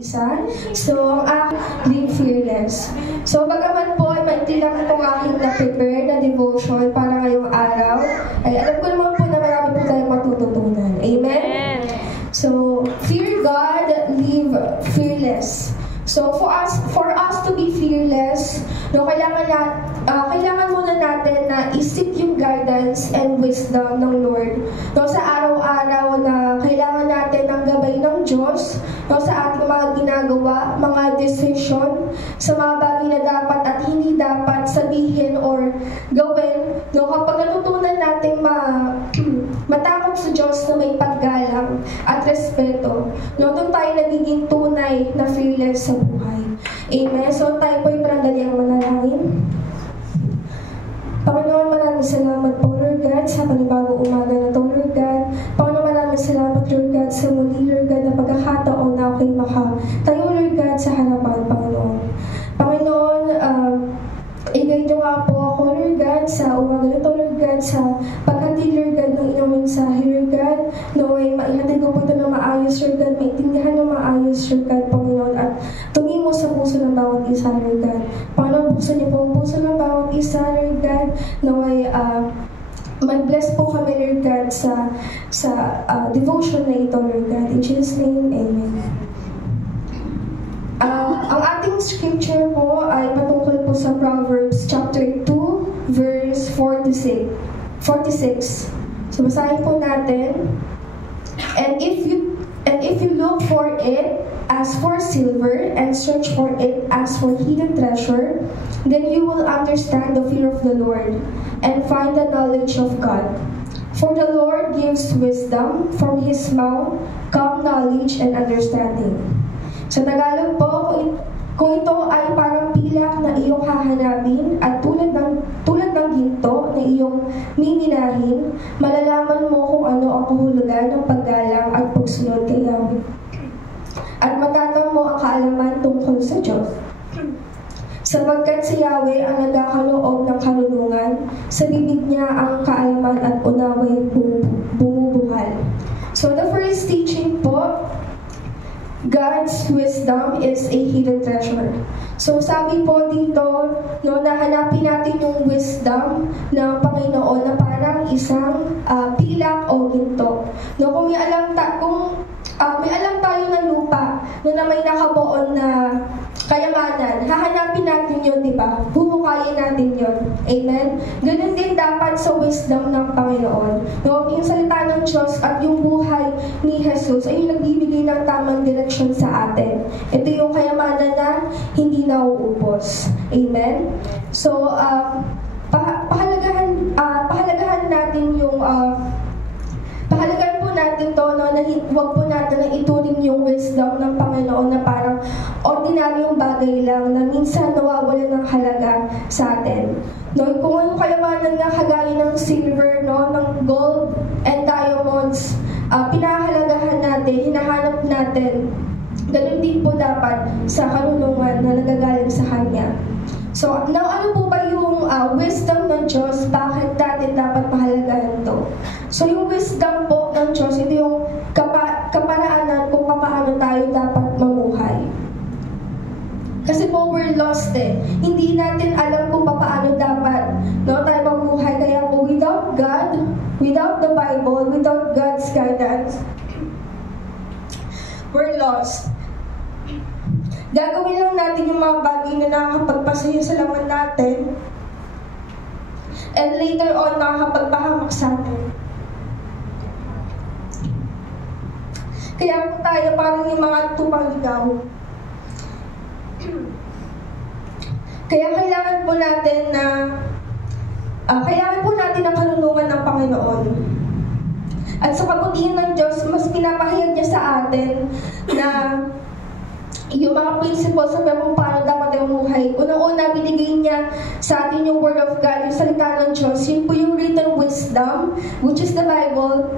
So, ang aking live fearless. So, bagaman po ay maikli lang itong aking na-prepare na devotion para ngayong araw, ay alam ko naman po na marami po tayong matututunan. Amen? So, fear God, live fearless. So, for us to be fearless, no, kailangan muna natin na isip yung guidance and wisdom ng Lord. No, sa araw-araw na kailangan natin ng gabay ng Diyos, no, sa ating mga ginagawa, mga decision, sa mga bagay na dapat at hindi dapat sabihin or gawin. No, kapag natutunan natin matakot sa Diyos na may paggalang at respeto, no, doon tayo nagiging tunay na fearless sa buhay. Amen? So, tayo po yung parandaliang manalangin. Panginoon, maraming salamat po, Lord God, sa panibagong umaga na to, Lord God. Panginoon, maraming salamat, Lord God, sa muli, Lord God, na pagkakataon na ako'y tayo, Lord God, sa harapan, Panginoon. Panginoon, i-guide nyo nga po ako, Lord God, sa umaga na to, Lord God, sa paghatid, Lord God, ng inyong mensahe, Lord God, naway maihatid ko po ito ng maayos, Lord God, maintindihan ng maayos, Lord God, Panginoon, at tumimo sa puso ng bawat isa, Lord God. Panginoon, buksan niyo po ang puso ng bawat isa, Lord God, naway mag-bless po kami, Lord God, sa devotion na ito, Lord God. In Jesus' name, Amen. Ang ating scripture po ay patungkol po sa Proverbs chapter 2, verse 46. So, basahin po natin. And if you look for it as for silver and search for it as for hidden treasure, then you will understand the fear of the Lord and find the knowledge of God. For the Lord gives wisdom, from His mouth come knowledge and understanding. Sa Tagalog po, kung ito ay parang pilak na iyong hahanapin at tulad ng ginto na iyong mimirahin, malalaman mo kung ano ang kahulugan ng paggalang at pagsunod kay Yahweh. At matatamo mo ang kaalaman tungkol sa Diyos. Sapagkat si Yahweh ang nagkakaloob ng karunungan, sa bibig niya ang kaalaman at unaway bumubuhal. So the first teaching po, God's wisdom is a hidden treasure. So sabi po dito, no, nahanapin natin yung wisdom ng Panginoon na parang isang pilak o ginto. No, kung may alam tayo na lupa, no, na may nakabuon na kayamanan, hahanapin natin yun, di ba? Huhukayin natin yun. Amen? Ganun din dapat sa wisdom ng Panginoon. No, yung salita ng Diyos at yung buhay ni Jesus ay yung nagbibigay ng tamang direksyon sa atin. Ito yung kayamanan na hindi nauubos. Amen? So, pahalagahan natin yung pahalagahan po natin to, no, na huwag po natin na ituring yung wisdom ng Panginoon na parang ordinaryong bagay lang na minsan nawawala ng halaga sa atin. No, kung anong kayamanan nga kagaya ng silver, no, ng gold and diamonds, pinahalagahan natin, hinahanap natin, ganun din po dapat sa karunungan na nagagaling sa Kanya. So, now ano po ba yung wisdom ng Diyos? Bakit natin dapat pahalagahan to? So, yung wisdom po ng Diyos, ito yung kaparaanan kung paano tayo dapat mamuhay. Kasi po, we're lost eh. Hindi natin alam kung paano dapat, no, tayo mamuhay. Kaya po, without God, without the Bible, without God's guidance, we're lost. Gagawin lang natin yung mga bagay na nakakapagpasaya sa laman natin, and later on, nakakapagpahamak sa atin. Kaya po tayo parang yung mga tupang ligaw. Kaya kailangan po natin ang karunungan ng Panginoon. At sa kabutihan ng Diyos, mas pinapahayag niya sa atin na yung mga principles sa kung paano dapat ang buhay. Unang-una, binigay niya sa atin yung Word of God, yung salita ng Diyos. Yun po yung written wisdom, which is the Bible.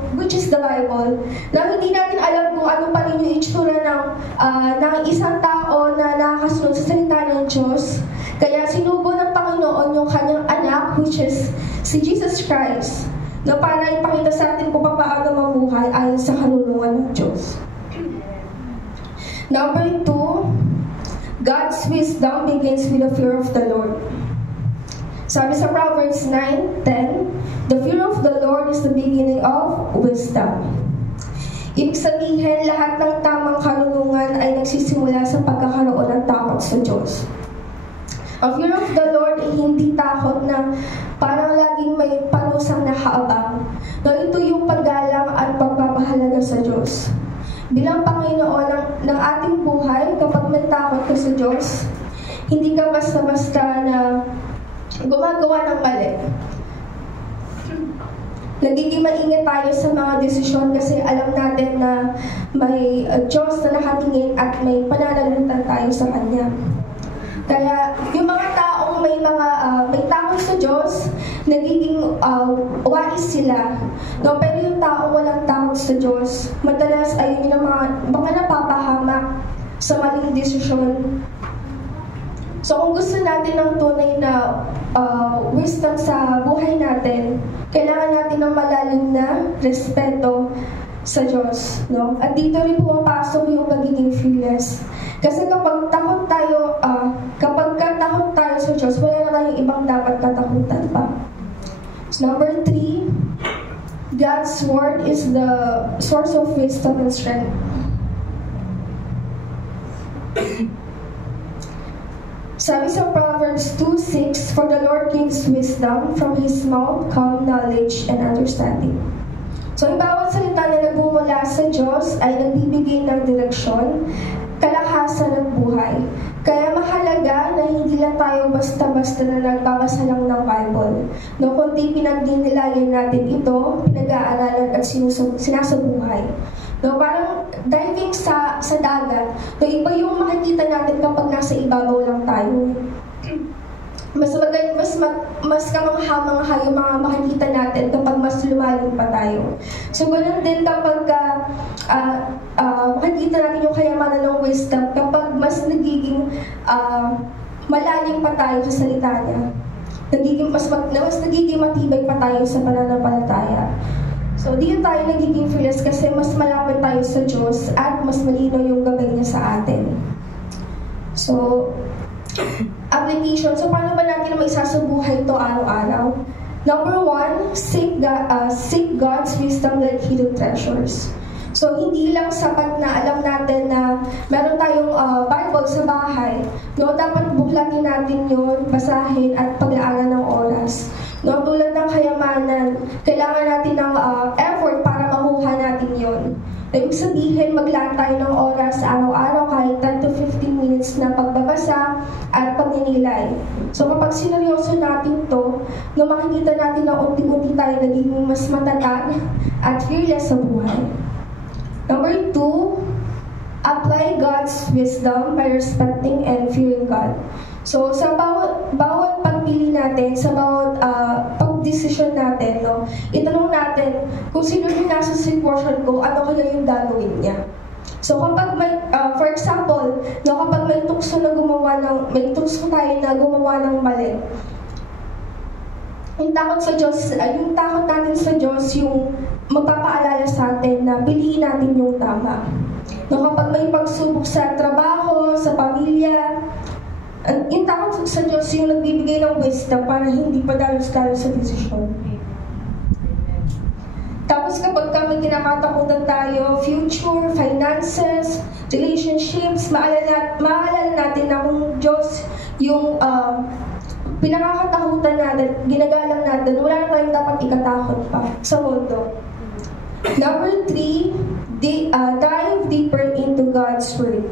Na hindi natin alam kung ano pa rin yung itsura ng isang tao na nakakasunod sa salita ng Diyos. Kaya sinugo ng Panginoon yung kanyang anak, which is si Jesus Christ, na para ipakita sa atin kung paano mamuhay ayon sa karunungan ng Diyos. Number 2, God's wisdom begins with the fear of the Lord. Sabi sa Proverbs 9:10, the fear of the Lord is the beginning of wisdom. Ibig sabihin, lahat ng tamang karunungan ay nagsisimula sa pagkakaroon ng takot sa Diyos. Ang fear of the Lord ay hindi takot na parang laging may parusang nakaabang. No, ito yung paggalang at pagpapahalaga sa Diyos. Bilang Panginoon ng ating buhay, kapag may takot ka sa Diyos, hindi ka basta-basta na gumagawa ng mali. Nagiging maingat tayo sa mga desisyon kasi alam natin na may Diyos na nakatingin at may pananalitan tayo sa Kanya. Kaya yung mga taong may takot sa Diyos, nagiging wais sila. No? Pero yung taong walang takot sa Diyos, madalas ay yung mga napapahamak sa maling desisyon. So kung gusto natin ng tunay na wisdom sa buhay natin, kailangan natin ng malalim na respeto sa Diyos. No? At dito rin pumapasok yung pagiging fearless. Kasi kapag takot tayo sa Diyos, wala na tayong ibang dapat katakutan pa. So number 3, God's Word is the source of wisdom and strength. Sabi sa Proverbs 2:6, for the Lord gives wisdom, from His mouth come knowledge and understanding. So, ang bawat salita na nagmumula sa Diyos ay nagbibigay ng direksyon, kalakasan at buhay. Kaya mahalaga na hindi lang tayo basta-basta na nagbabasa lang ng Bible. No, kundi pinagdinilayan natin ito, pinag-aaralan at sinasabuhay. No, parang diving sa dagat. No, iba yung makikita natin kapag nasa ibabaw lang tayo. Mas kamangha-mangha yung mga makikita natin kapag mas lumalim pa tayo. So, ganoon din kapag makikita natin yung kayamanan ng wisdom kapag mas nagiging malalim pa tayo sa salita niya. Mas nagiging matibay pa tayo sa pananampalataya. So, dito tayo nagiging fearless kasi mas malapit tayo sa Diyos at mas malinaw yung gabay niya sa atin. So, application. So, paano ba natin may isasabuhay ito araw-araw? Number 1, seek God's wisdom like hidden treasures. So, hindi lang sapat na alam natin na meron tayong Bible sa bahay. No, dapat buklatin natin yun, basahin at paglaanan ng oras. No, tulad ng kayamanan, kailangan natin ng effort para makuha natin yun. Ibig sabihin, maglaan tayo ng oras araw-araw kahit 10 to 15 minutes na pagbabasa at pagninilay. So kapag sineryoso natin to, no, makikita natin na unti-unti tayo nagiging mas matatag at fearless sa buhay. Number 2, apply God's wisdom by respecting and fearing God. So sa bawat pagpili natin, sa bawat pagdesisyon natin, no, itanong natin kung sino yung nasa sitwasyon ko, ano kaya yung gagawin niya. So kapag may, for example, no, kapag may tukso tayo na gumawa ng mali, yung takot natin sa Diyos yung magpapaalala sa atin na piliin natin yung tama. No, kapag may pagsubok sa trabaho, sa pamilya, yung takot sa Diyos yung nagbibigay ng wisdom para hindi padalos-dalos sa desisyon. Tapos kapag kami kinakatakutan tayo, future, finances, relationships, maalala natin na kung Diyos yung pinakakatakutan natin, ginagalang natin, wala na tayong dapat ikatakot pa sa mundo. Number 3, dive deeper into God's Word.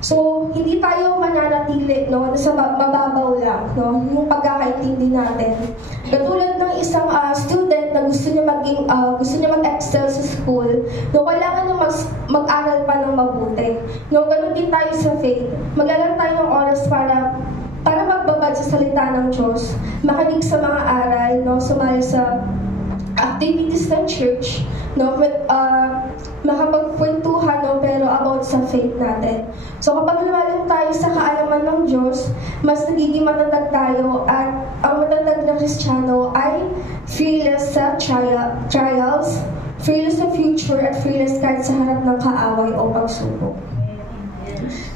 So, hindi tayo mananatili, no, sa mababaw lang, no, yung pagkakaintindi natin. Katulad ng isang student na gusto niya mag-excel sa school, no, kailangan niya mag-aral pa ng mabuti. No, ganun din tayo sa faith. Maglalaan tayo ng oras para magbabad sa salita ng Diyos, makinig sa mga aral, no, sumali sa activities ng church, no, makapagkwentuhan, no, pero about sa faith natin. So kapag lumalim tayo sa kaalaman ng Diyos, mas nagiging matatag tayo at ang matatag na Kristiyano ay fearless sa trials, fearless sa future, at fearless kahit sa harap ng kaaway o pagsubok.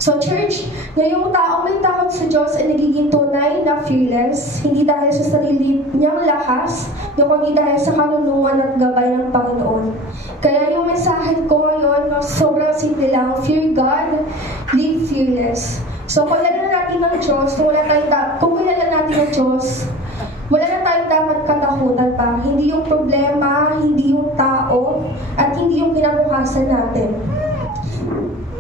So church, ngayong taong may takot sa Diyos ay nagiging tunay na fearless, hindi dahil sa sarili niyang lakas, kundi dahil sa karunungan at gabay ng Panginoon. Kaya yung mensahe ko ngayon, sobrang simple lang, fear God, live fearless. So kung kilala natin ng Diyos, kung kilala natin ng Diyos, wala na tayong dapat katakutan pa. Hindi yung problema, hindi yung tao, at hindi yung kinabukasan natin.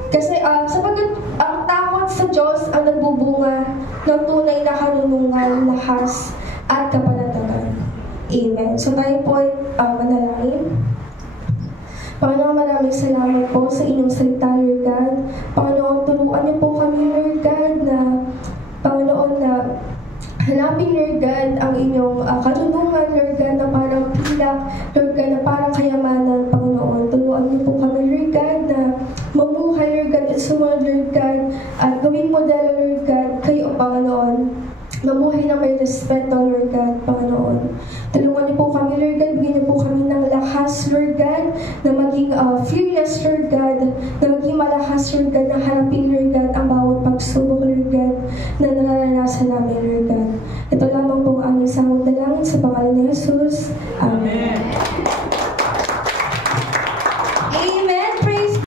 Kasi sapagat ang takot sa Diyos ang nagbubunga ng tunay na karunungan, lakas, at kapanatagan. Amen. So tayo po ay manalangin. Panginoon, maraming salamat po sa inyong salita, Lord God. Panginoon, turuan niyo po kami, Lord God, na Panginoon na hanapin, Lord God, ang inyong karunungan, Lord God, na parang pilak, Lord God, na parang kayamanan, Panginoon. Turuan niyo po kami, Lord God, na mamuhay, Lord God, at sumunod, Lord God, at gawing modelo, Lord God, kayo, Panginoon. Mamuhay na may respeto, Lord God, Panginoon. Tulungan niyo po kami, Lord God, bigyan niyo po kami ng lakas, Lord God, na maging fearless, Lord God, na maging malakas, Lord God, na harapin, Lord God, ang bawat pagsubok, Lord God, na nararanasan namin, Lord God. Ito lamang po ang aming samang dalangin sa pangalan ni Jesus. Amen.